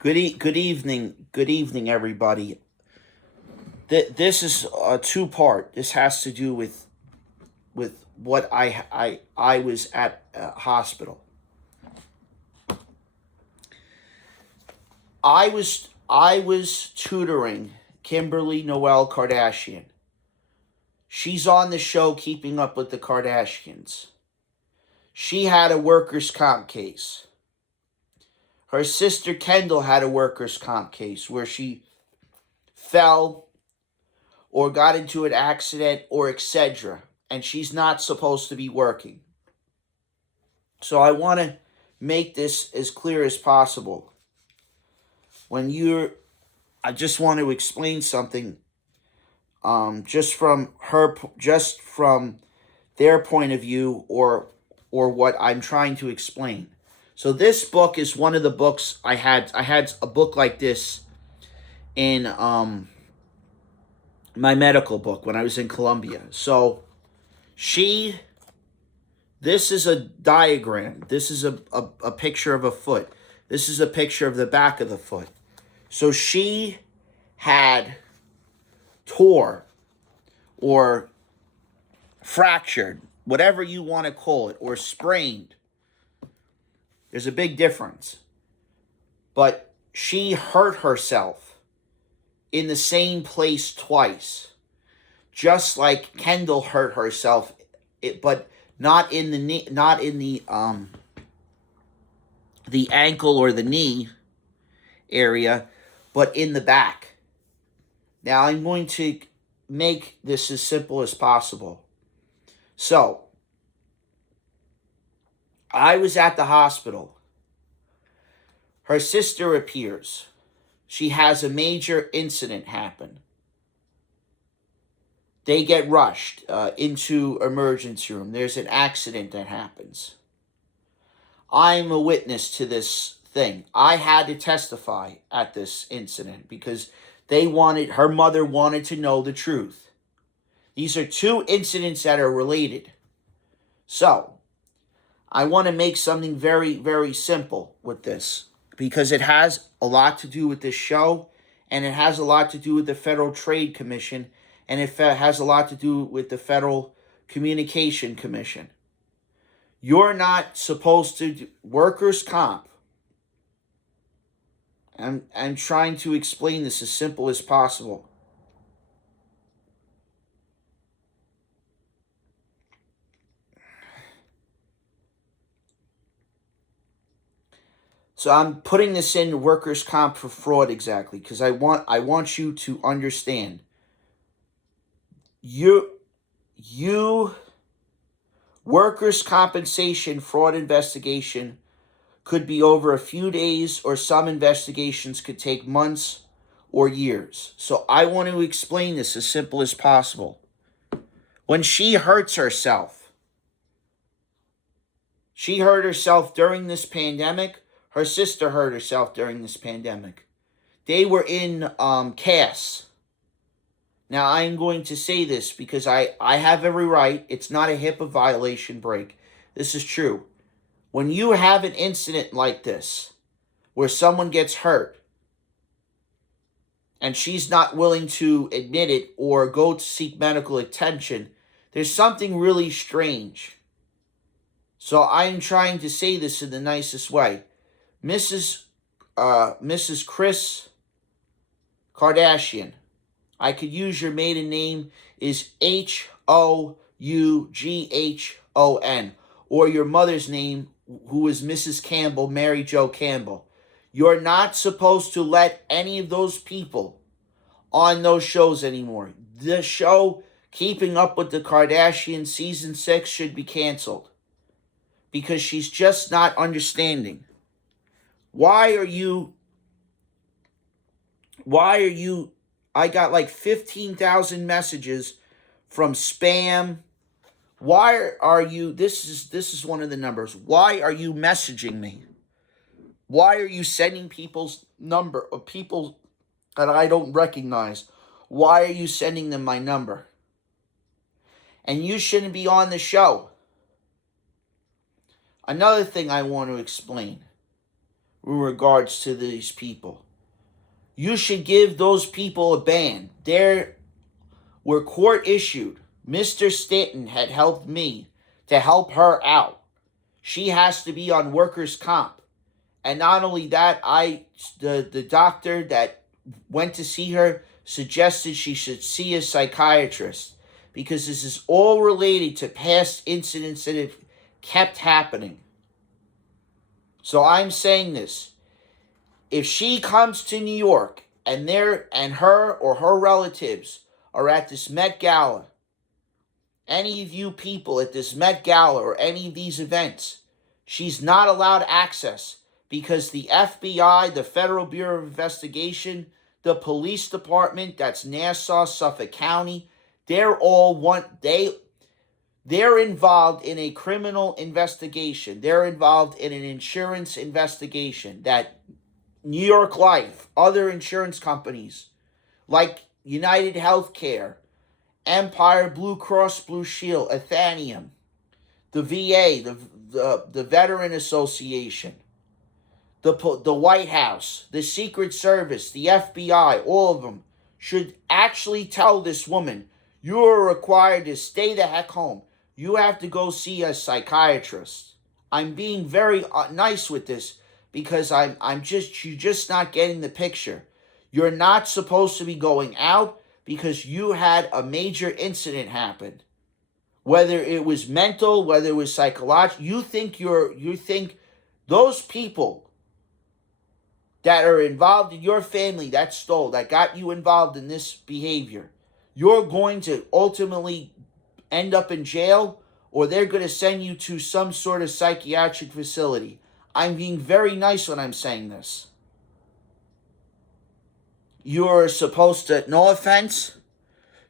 Good evening, everybody. This is a two-part. This has to do with what I was at a hospital. I was tutoring Kimberly Noel Kardashian. She's on the show Keeping Up with the Kardashians. She had a workers' comp case. Her sister Kendall had a workers' comp case where she fell or got into an accident or etc. And she's not supposed to be working. So I want to make this as clear as possible. I just want to explain something, just from their point of view, or what I'm trying to explain. So this book is one of the books I had. I had a book like this in my medical book when I was in Columbia. So she this is a diagram. This is a picture of a foot. This is a picture of the back of the foot. So she had tore or fractured, whatever you want to call it, or sprained. There's a big difference. But she hurt herself in the same place twice. Just like Kendall hurt herself, but not in the knee, not in the ankle or the knee area, but in the back. Now I'm going to make this as simple as possible. So, I was at the hospital. Her sister appears. She has a major incident happen. They get rushed into emergency room. There's an accident that happens. I'm a witness to this thing. I had to testify at this incident because her mother wanted to know the truth. These are two incidents that are related. So, I want to make something very, very simple with this because it has a lot to do with this show, and it has a lot to do with the Federal Trade Commission, and it has a lot to do with the Federal Communication Commission. You're not supposed to do workers' comp. I'm trying to explain this as simple as possible. So I'm putting this in workers' comp for fraud exactly because I want you to understand. You workers' compensation fraud investigation could be over a few days, or some investigations could take months or years. So I want to explain this as simple as possible. When she hurts herself, she hurt herself during this pandemic. Her sister hurt herself during this pandemic. They were in casts. Now, I'm going to say this because I have every right. It's not a HIPAA violation break. This is true. When you have an incident like this, where someone gets hurt, and she's not willing to admit it or go to seek medical attention, there's something really strange. So I'm trying to say this in the nicest way. Mrs. Kris Kardashian, I could use your maiden name, is Houghon, or your mother's name, who is Mrs. Campbell, Mary Jo Campbell. You're not supposed to let any of those people on those shows anymore. The show Keeping Up with the Kardashians season 6 should be canceled because she's just not understanding. Why are you I got like 15,000 messages from spam. Why are you this is one of the numbers. Why are you messaging me? Why are you sending people's number of people that I don't recognize? Why are you sending them my number? And you shouldn't be on the show. Another thing I want to explain in regards to these people. You should give those people a ban. There were court issued. Mr. Stanton had helped me to help her out. She has to be on workers' comp. And not only that, the doctor that went to see her suggested she should see a psychiatrist, because this is all related to past incidents that have kept happening. So I'm saying this. If she comes to New York and her or her relatives are at this Met Gala, any of you people at this Met Gala or any of these events, she's not allowed access, because the FBI, the Federal Bureau of Investigation, the police department, that's Nassau, Suffolk County, they're involved in a criminal investigation. They're involved in an insurance investigation that New York Life, other insurance companies like United Healthcare, Empire, Blue Cross Blue Shield, Athenium, the VA, the Veteran Association, the White House, the Secret Service, the FBI, all of them should actually tell this woman, you are required to stay the heck home. You have to go see a psychiatrist. I'm being very nice with this, because you're just not getting the picture. You're not supposed to be going out because you had a major incident happen. Whether it was mental, whether it was psychological, you think those people that are involved in your family that got you involved in this behavior, you're going to ultimately end up in jail, or they're going to send you to some sort of psychiatric facility. I'm being very nice when I'm saying this. You're supposed to, no offense,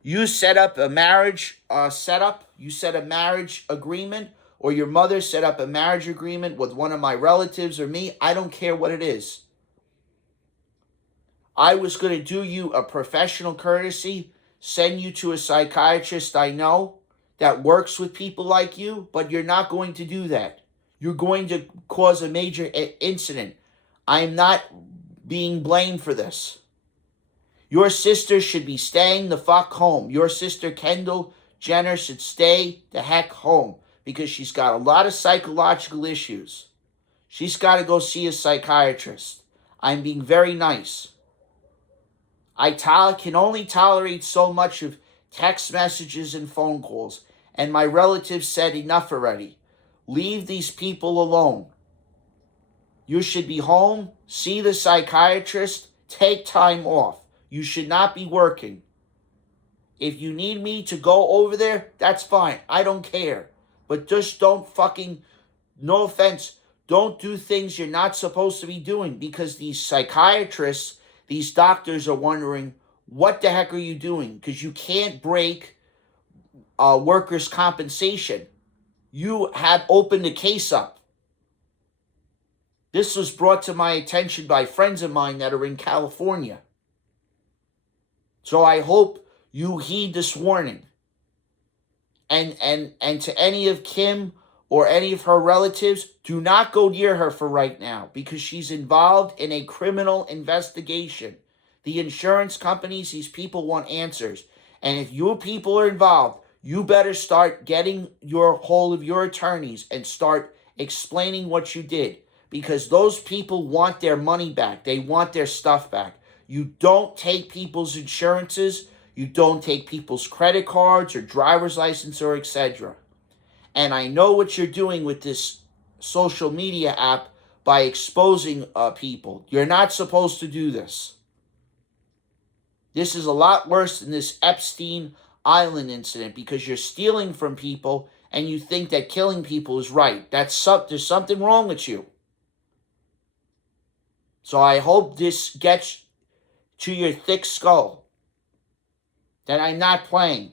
you set up a marriage you set a marriage agreement, or your mother set up a marriage agreement with one of my relatives or me, I don't care what it is. I was going to do you a professional courtesy, send you to a psychiatrist I know that works with people like you, but you're not going to do that. You're going to cause a major incident. I'm not being blamed for this. Your sister should be staying the fuck home. Your sister Kendall Jenner should stay the heck home, because she's got a lot of psychological issues. She's got to go see a psychiatrist. I'm being very nice. I can only tolerate so much of text messages and phone calls, and my relatives said enough already. Leave these people alone. You should be home, see the psychiatrist, take time off. You should not be working. If you need me to go over there, that's fine. I don't care. But just don't no offense, don't do things you're not supposed to be doing, because these psychiatrists, these doctors are wondering, what the heck are you doing? Because you can't break workers' compensation. You have opened a case up. This was brought to my attention by friends of mine that are in California. So I hope you heed this warning. And to any of Kim or any of her relatives, do not go near her for right now, because she's involved in a criminal investigation. The insurance companies, these people want answers. And if you people are involved, you better start getting your hold of your attorneys and start explaining what you did, because those people want their money back. They want their stuff back. You don't take people's insurances. You don't take people's credit cards or driver's license or etc. And I know what you're doing with this social media app by exposing people. You're not supposed to do this. This is a lot worse than this Epstein Island incident, because you're stealing from people and you think that killing people is right. There's something wrong with you. So I hope this gets to your thick skull that I'm not playing.